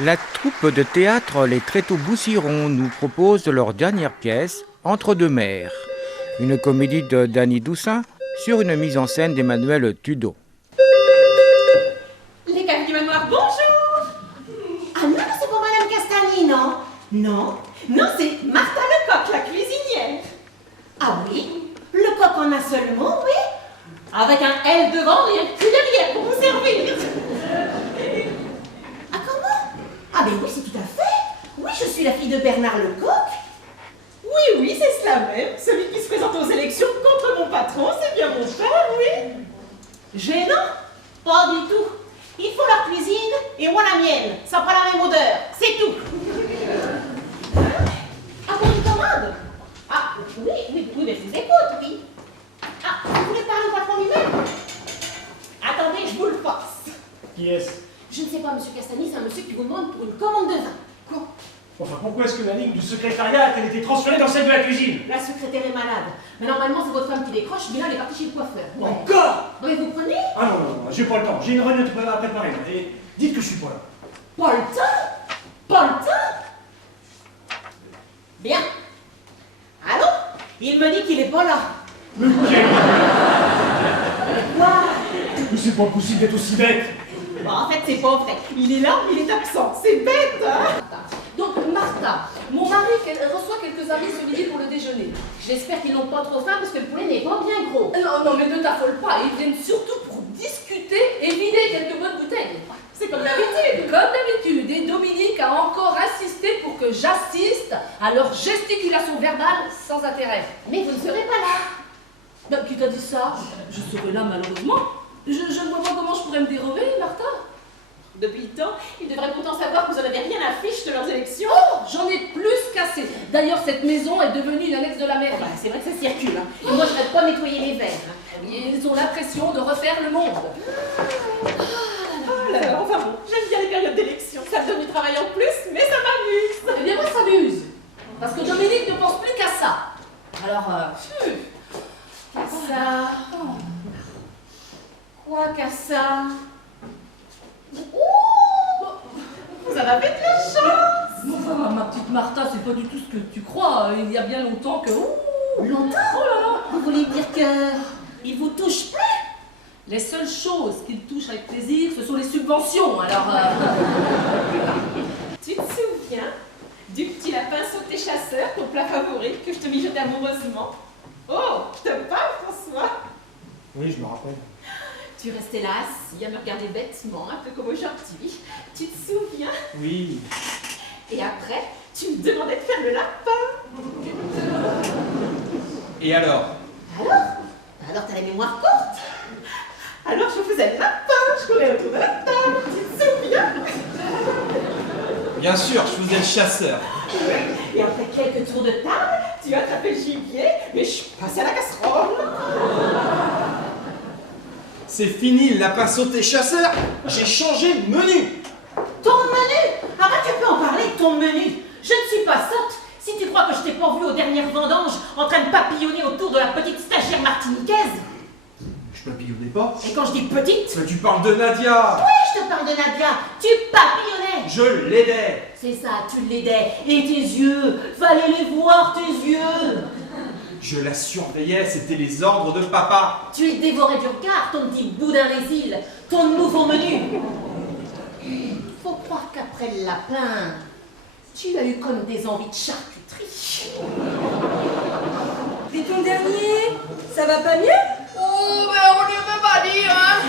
La troupe de théâtre Les Tréteaux-Boussiron nous propose leur dernière pièce, Entre deux mers, une comédie de Danny Doussin sur une mise en scène d'Emmanuel Tudeau. Les caves du manoir, bonjour. Ah non, c'est pour Madame Castagny, non? Non, c'est Martha Lecoq, la cuisinière. Ah oui, Lecoq en un seul mot, oui. Avec un L devant et un Q derrière pour vous servir. Ah comment? Ah ben oui, c'est tout à fait. Oui, je suis la fille de Bernard Lecoq. Oui, c'est cela même. Celui qui se présente aux élections contre mon patron, c'est bien mon frère, oui. Gênant? Pas du tout. Il faut leur cuisine et moi la mienne. Ça prend la même odeur, c'est tout. Ah, pour une commande? Ah, oui, mais je vous écoute, oui. Ah, vous voulez parler au patron lui-même? Attendez, je vous le passe. Qui est-ce? Je ne sais pas, monsieur Castagny, c'est un monsieur qui vous demande pour une commande de vin. Quoi? Enfin, pourquoi est-ce que la ligne du secrétariat a-t-elle été transférée dans celle de la cuisine? La secrétaire est malade. Mais normalement, c'est votre femme qui décroche, mais là, elle est partie chez le coiffeur. Ouais. Encore? Oui, vous prenez? Ah non, j'ai pas le temps. J'ai une réunion à préparer. Et dites que je suis pas là. Pas le temps? Pas le temps? Bien. Allô? Il me dit qu'il est pas là. Mais quel... Quoi? Mais c'est pas possible d'être aussi bête. Bon, en fait, c'est pas vrai. Il est là, mais il est absent. C'est bête, hein? Donc, Martha, mon mari reçoit quelques amis ce midi pour le déjeuner. J'espère qu'ils n'ont pas trop faim parce que le poulet n'est pas bien gros. Non, mais ne t'affole pas, ils viennent surtout pour discuter et vider quelques bonnes bouteilles. C'est comme d'habitude. Comme d'habitude, et Dominique a encore insisté pour que j'assiste à leur gesticulation verbale sans intérêt. Mais vous ne serez pas là. Ben, qui t'a dit ça? Je serai là malheureusement. Je ne vois pas comment je pourrais me dérober, Martha. Depuis le temps, ils devraient pourtant savoir que vous n'en avez rien à fiche de leurs élections. Oh, j'en ai plus qu'assez. D'ailleurs, cette maison est devenue une annexe de la mairie. Bah, c'est vrai que ça circule. Hein. Et moi, je n'arrête pas nettoyer les verres. Ils ont l'impression de refaire le monde. Ah là là, enfin bon, j'aime bien les périodes d'élection. Ça me donne du travail en plus, mais ça m'amuse. Eh bien, moi, ça m'amuse. Parce que Dominique ne pense plus qu'à ça. Alors, Qu'à ça. Quoi qu'à ça? Vous en avez de la chance. enfin, ma petite Martha, c'est pas du tout ce que tu crois. Il y a bien longtemps que... Longtemps? Oh là là. Vous voulez dire que il vous touche plus? Les seules choses qu'il touche avec plaisir, ce sont les subventions. Alors, Tu te souviens du petit lapin sauté chasseur, ton plat favori, que je te mijotais amoureusement? Oh, je te parle, François. Oui, je me rappelle. Tu restais là assis à me regarder bêtement, un peu comme aujourd'hui. Tu te souviens? Oui. Et après, tu me demandais de faire le lapin. Et alors? Alors t'as la mémoire courte. Alors je faisais le lapin, je courais autour de la table, tu te souviens? Bien sûr, je faisais le chasseur. Et après quelques tours de table, tu attrapais le gibier, mais je passais à la casserole. C'est fini le lapin sauté chasseur. J'ai changé de menu. Ton menu? Ah bah tu peux en parler de ton menu. Je ne suis pas sotte. Si tu crois que je t'ai pas vu aux dernières vendanges en train de papillonner autour de la petite stagiaire martiniquaise. Je papillonnais pas. Et quand je dis petite, Mais tu parles de Nadia. oui, je te parle de Nadia. Tu papillonnais. Je l'aidais. C'est ça, tu l'aidais. Et tes yeux, fallait les voir, tes yeux. Je la surveillais, c'était les ordres de papa. Tu le dévorais du regard, ton petit boudin résil, ton nouveau menu. Faut croire qu'après le lapin, tu as eu comme des envies de charcuterie. Et ton dernier, ça va pas mieux? Oh, ben on ne peut pas dire, hein.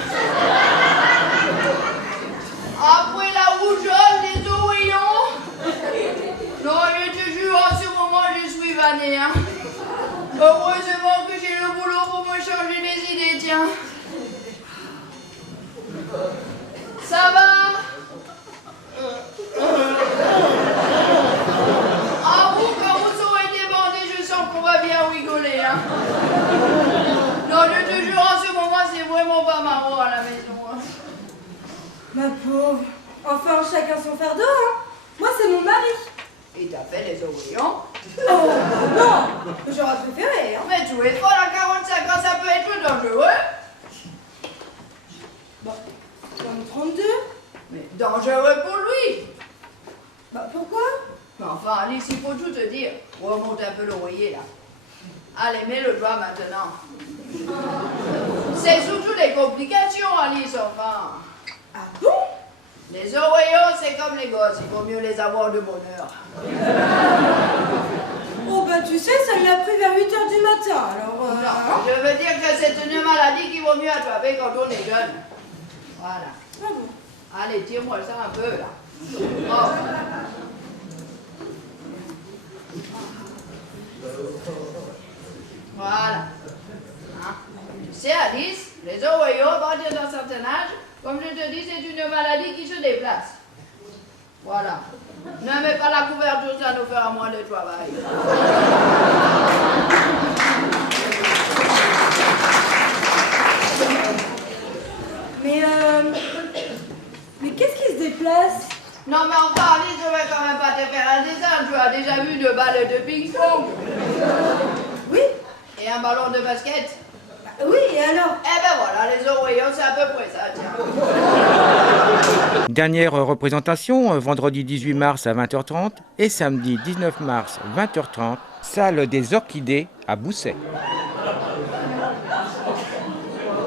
Après la rougeole, les oreillons. Non, je te jure, en ce moment, je suis vannée, hein. Heureusement que j'ai le boulot pour me changer les idées, tiens. Ça va? Ah oui, quand vous aurez débordé, je sens qu'on va bien rigoler, hein. Non, je te jure, en ce moment, c'est vraiment pas marrant à la maison, hein. Ma pauvre, enfin chacun son fardeau, hein. Moi c'est mon mari. Et t'as fait les oreillons? Oh non, j'aurais préféré, hein. Mais tu es folle à 45 ans, ça peut être dangereux. Bon, 32. Mais dangereux pour lui. Bah pourquoi? Mais enfin, Alice, il faut tout te dire. Remonte un peu l'oreiller, là. Allez, mets le doigt maintenant. C'est surtout les complications, Alice, enfin. Ah bon? Les oreillons, c'est comme les gosses, il vaut mieux les avoir de bonne heure. Oh bah tu sais, ça lui a pris vers 8h du matin, alors... Non, je veux dire que c'est une maladie qu'il vaut mieux attraper quand on est jeune. Voilà. Ah bon? Allez, tire-moi ça un peu, là. Oh. Voilà. Hein? Tu sais, Alice, les oreillons, à partir d'un certain âge, comme je te dis, c'est une maladie qui se déplace. Voilà. Ne mets pas la couverture, ça nous fera moins de travail. Mais qu'est-ce qui se déplace? Non, mais enfin, Alice, je vais quand même pas te faire un dessin. Tu as déjà vu une balle de ping-pong? Oui? Et un ballon de basket? Oui, et alors? Eh ben voilà, les oreillons, c'est à peu près ça, tiens. Dernière représentation, vendredi 18 mars à 20h30 et samedi 19 mars 20h30, salle des Orchidées à Bousset.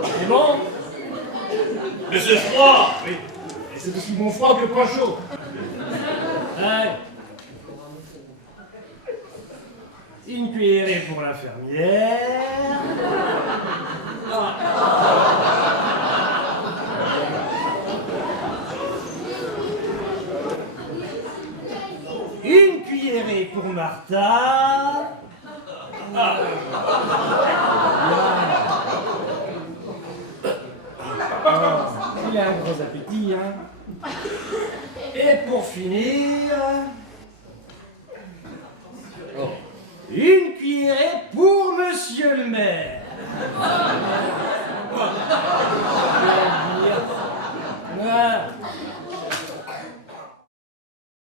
C'est bon? Mais c'est froid! Oui. Et c'est aussi bon froid que point chaud. Allez. Une cuillerée pour l'infirmière. Une cuillerée pour Martha. Il a un gros appétit, hein. Et pour finir, une cuillerée pour Monsieur le maire.